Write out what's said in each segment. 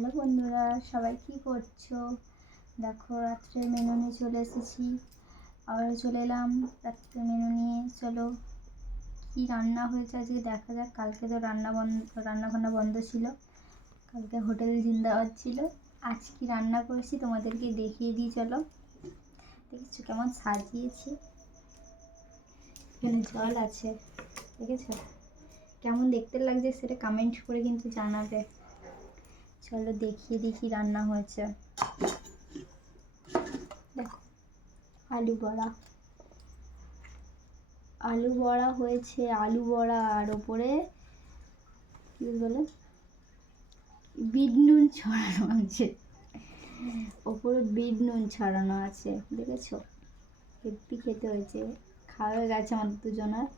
Hello বন্ধুরা, সবাই কি করছো? দেখো রাত্রের মেনু নিয়ে চলে এসেছি। আবার চলে এলাম রাত্রের মেনু নিয়ে। চলো কি রান্না হয়েছে আজকে দেখা যাক। কালকে তো রান্নাবান্না বন্ধ ছিল, কালকে হোটেল জিন্দাবাদ ছিল। আজ কি রান্না করেছি তোমাদেরকে দেখিয়ে দিই। চলো, দেখেছো কেমন সাজিয়েছি? এখানে জল আছে, দেখেছো কেমন দেখতে লাগছে সেটা কমেন্ট করে কিন্তু জানাবে। চলো দেখিয়ে দিই কি রান্না হয়েছে। দেখো আলু বড়া হয়েছে। আলু বড়া আর ওপরে কি বলে বিট নুন ছড়ানো আছে। ওপরে বিট নুন ছড়ানো আছে, দেখেছো? হেব্বি খেতে হয়েছে। খাওয়া হয়ে গেছে আমাদের দুজনের।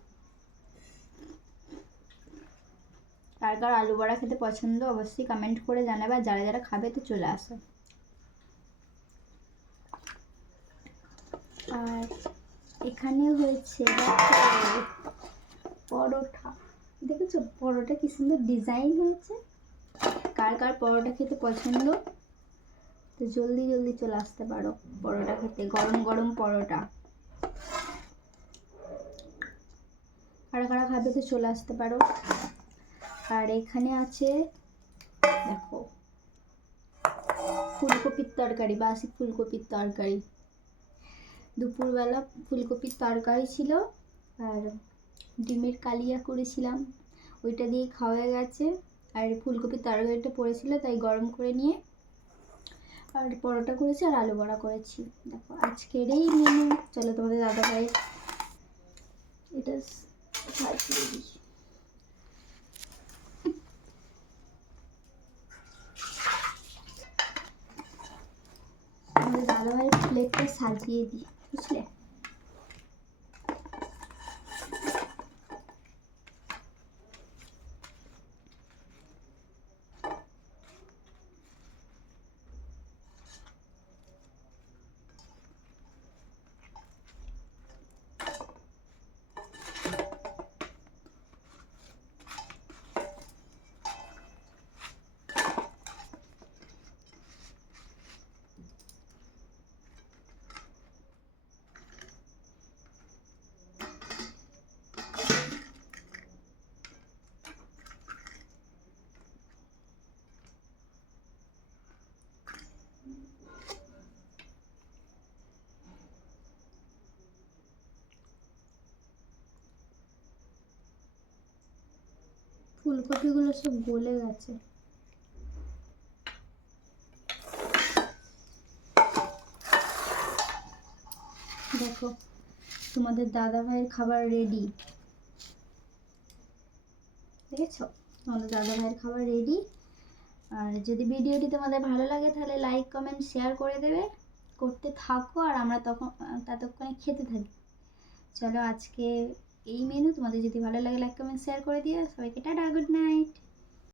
কার কার আলু বড়া খেতে পছন্দ অবশ্যই কমেন্ট করে জানাবে, আর যারা যারা খাবে তো চলে আসো। আর এখানে হয়েছে পরোটা, দেখেছো পরোটা কি সুন্দর ডিজাইন হয়েছে। কার কার পরোটা খেতে পছন্দ তো জলদি জলদি চলে আসতে পারো পরোটা খেতে, গরম গরম পরোটা। কারা কারা খাবে তো চলে আসতে পারো। আর এখানে আছে দেখো ফুলকপির তরকারি, বাসি ফুলকপির তরকারি। দুপুরবেলা ফুলকপির তরকারি ছিল আর ডিমের কালিয়া করেছিলাম, ওইটা দিয়ে খাওয়া হয়ে গেছে। আর ফুলকপির তরকারিটা পড়েছিল তাই গরম করে নিয়ে আর পরোটা করেছি আর আলু বড়া করেছি। দেখো আজকের এই মেনু। চলো তোমাদের দাদা ভাই এটা সাজিয়ে দিই। তোমাদের দাদা ভাইয়ের প্লেটটা সাজিয়ে দিই, বুঝলে? ফুলকপিগুলো সব গলে গেছে। দেখো তোমাদের দাদা ভাইয়ের খাবার রেডি, দেখেছো? তোমাদের দাদা ভাইয়ের খাবার রেডি। আর যদি ভিডিওটি তোমাদের ভালো লাগে তাহলে লাইক কমেন্ট শেয়ার করে দেবে, করতে থাকো আর আমরা ততক্ষণে খেতে থাকি। চলো আজকে এই মেনু। তোমাদের যদি ভালো লাগে লাইক কমেন্ট শেয়ার করে দিও। সবাইকে টাটা, গুড নাইট।